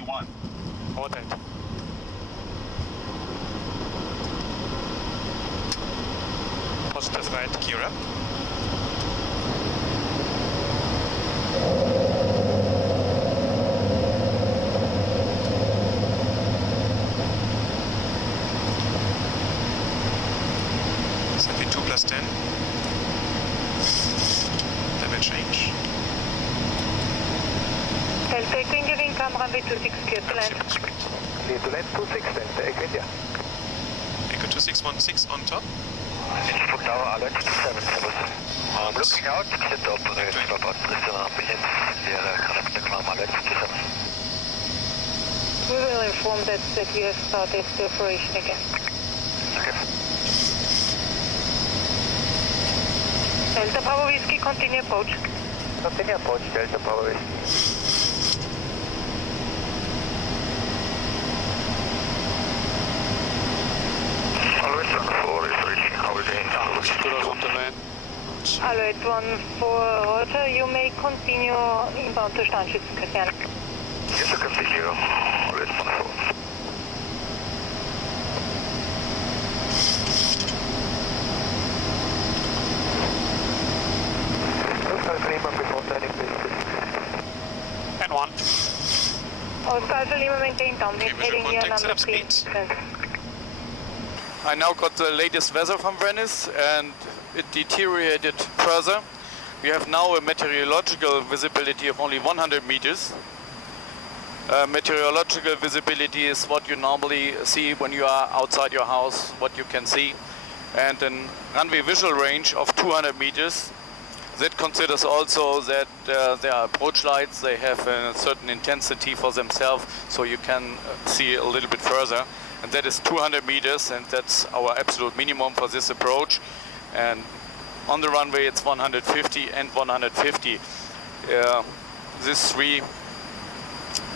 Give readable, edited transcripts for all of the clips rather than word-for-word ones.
31. Hold it. Positive right, gear up. Simply 2 plus 10. Level change. Delta Echo wing camera V26 clear to land. Clear to land 26, Delta Echo India. Echo 2616 on top. Innsbruck Tower, alert 27, I'm looking out, set to operate, stop out, listen on ambulance, yeah, connect the climb, alert 57. We will inform that you have started the operation again. Okay. Delta Bravo Whiskey, continue approach. Continue approach, Delta Bravo Whiskey. Always 1-4 is reaching holiday. Alert 1-4, Roger, you may continue inbound to Sternschützenkaserne. Yes, I can see you. Always 1-4. And 1. Oscar Alpha Lima maintain downwind heading near number 3. I now got the latest weather from Venice and it deteriorated further. We have now a meteorological visibility of only 100 meters. Meteorological visibility is what you normally see when you are outside your house, what you can see. And a runway visual range of 200 meters. That considers also that there are approach lights, they have a certain intensity for themselves, so you can see a little bit further. And that is 200 meters, and that's our absolute minimum for this approach. And on the runway it's 150 and 150. These three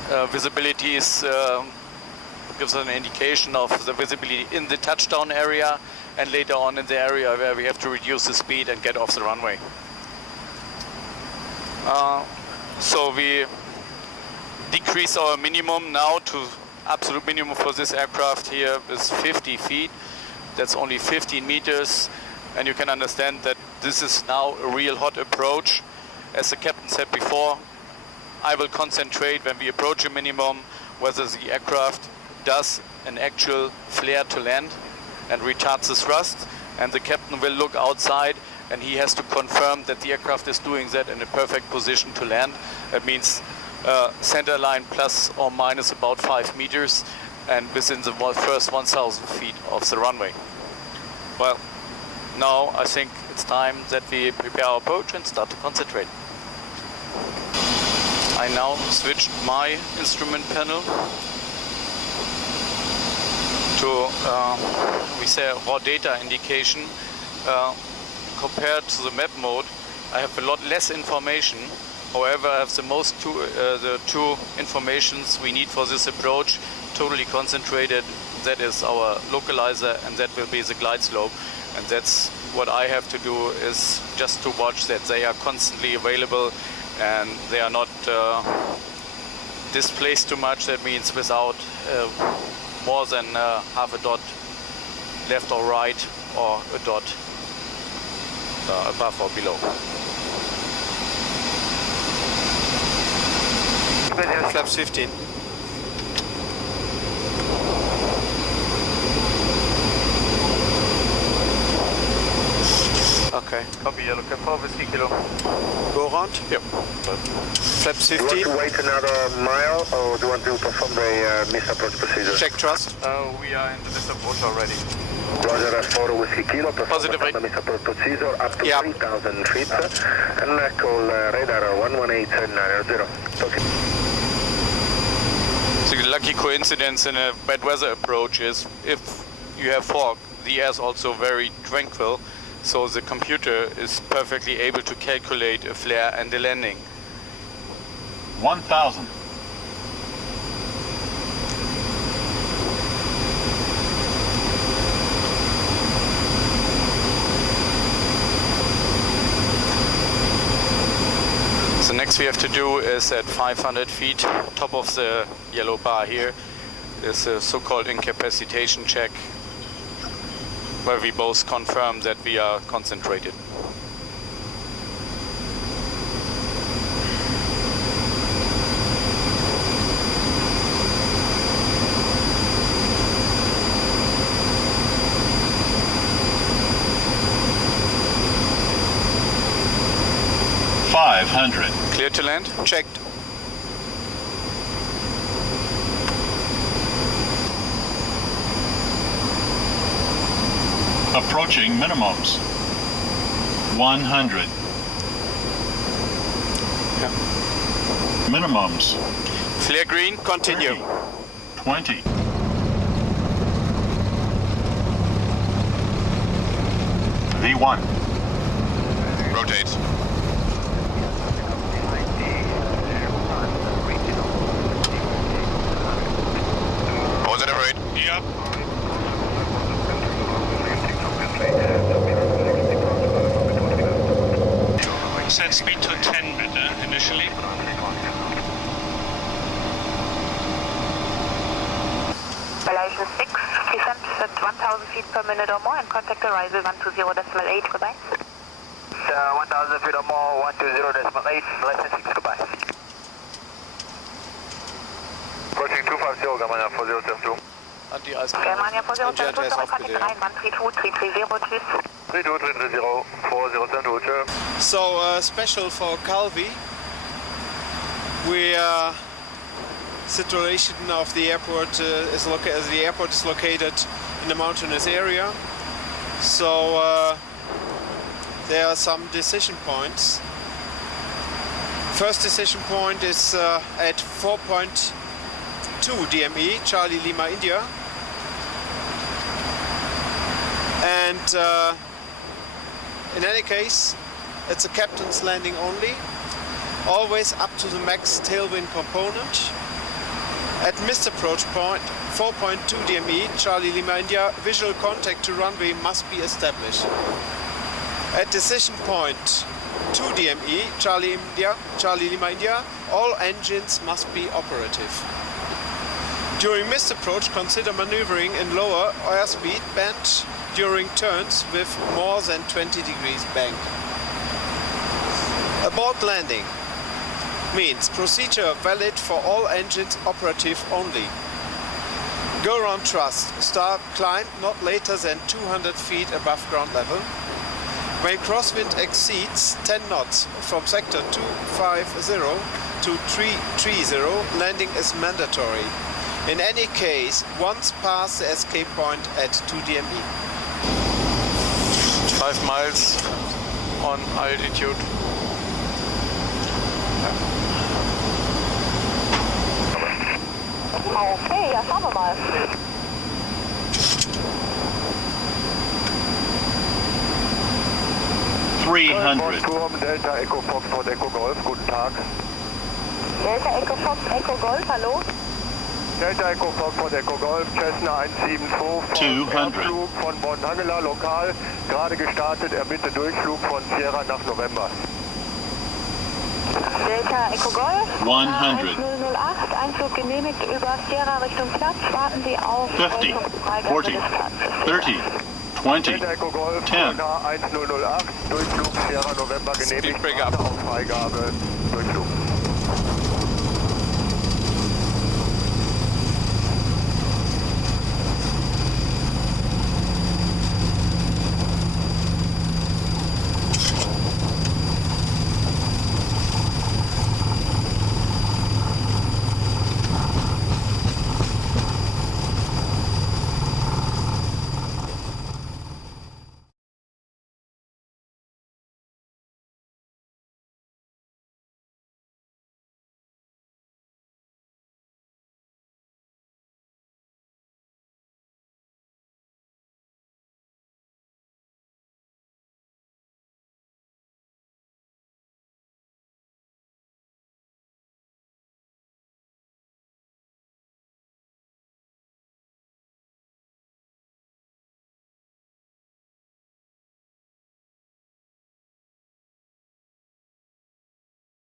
visibilities gives an indication of the visibility in the touchdown area and later on in the area where we have to reduce the speed and get off the runway. So we decrease our minimum now to absolute minimum for this aircraft here is 50 feet. That's only 15 meters. And you can understand that this is now a real hot approach. As the captain said before, I will concentrate when we approach a minimum whether the aircraft does an actual flare to land and retards the thrust. And the captain will look outside and he has to confirm that the aircraft is doing that in a perfect position to land. That means center line plus or minus about 5 meters and within the first 1,000 feet of the runway. Well, now I think it's time that we prepare our approach and start to concentrate. I now switched my instrument panel to, we say, raw data indication. Compared to the map mode, I have a lot less information. However, I have the two informations we need for this approach totally concentrated. That is our localizer and that will be the glide slope. And that's what I have to do, is just to watch that they are constantly available and they are not displaced too much. That means without more than half a dot left or right or a dot above or below. Flaps 15. Okay. Copy, yellow cap 4, whiskey kilo. Go around? Yep. Flaps Do you 15. want to wait another mile or do you want to perform the misapproach procedure? Check thrust. We are in the misapproach already. Roger, 4 whiskey kilo, perform Positive the misapproach procedure up to Yeah. 3,000 feet and call radar 11890. Okay. The lucky coincidence in a bad weather approach is if you have fog, the air is also very tranquil, so the computer is perfectly able to calculate a flare and a landing. 1,000. So next we have to do is at 500 feet, top of the yellow bar here, there's a so-called incapacitation check where we both confirm that we are concentrated. Clear to land? Checked. Approaching minimums. 100. Minimums. Clear green? Continue. 20. V1. Rotate. Positive rate. Ja. Set speed to 10 bitte, initially. Malaysia 6, descent at 1000 feet per minute or more and contact arrival 120.8, goodbye. 1000 feet or more, 120.8, Malaysia 6, goodbye. Approaching 250, Germania 4072. Germania 4072, Jet has contact aufgedreht. 132, 330, tschüss. 3230, 4072, tschüss. So special for Calvi, we situation of the airport the airport is located in a mountainous area. So there are some decision points. First decision point is at 4.2 DME, Charlie Lima India. And in any case, it's a captain's landing only, always up to the max tailwind component. At missed approach point 4.2 DME, Charlie Lima India, visual contact to runway must be established. At decision point 2 DME, Charlie Lima India, all engines must be operative. During missed approach, consider maneuvering in lower airspeed band during turns with more than 20 degrees bank. Abort landing means procedure valid for all engines operative only. Go around thrust, start climb not later than 200 feet above ground level. When crosswind exceeds 10 knots from sector 250 to 330, landing is mandatory. In any case, once past the escape point at 2 DME. 5 miles on altitude. Okay, ja, schauen wir mal. Turm, Delta Echo Foxtrot Echo Golf, guten Tag. Delta Echo Fox Echo Golf, hallo? Delta Echo Foxtrot Echo Golf, Cessna 172 vom Flug von Bonn-Hangela, lokal, gerade gestartet, erbitte Durchflug von Sierra nach November. Delta Echo Golf, 100. 1008, Einflug genehmigt über Sierra Richtung Platz, warten Sie auf 50, Freigabe 40, des Platzes. 30, 20, Delta Echo Golf, 10. 1008, Durchflug Sierra November genehmigt, Speedbreak up. warte auf Freigabe, Durchflug.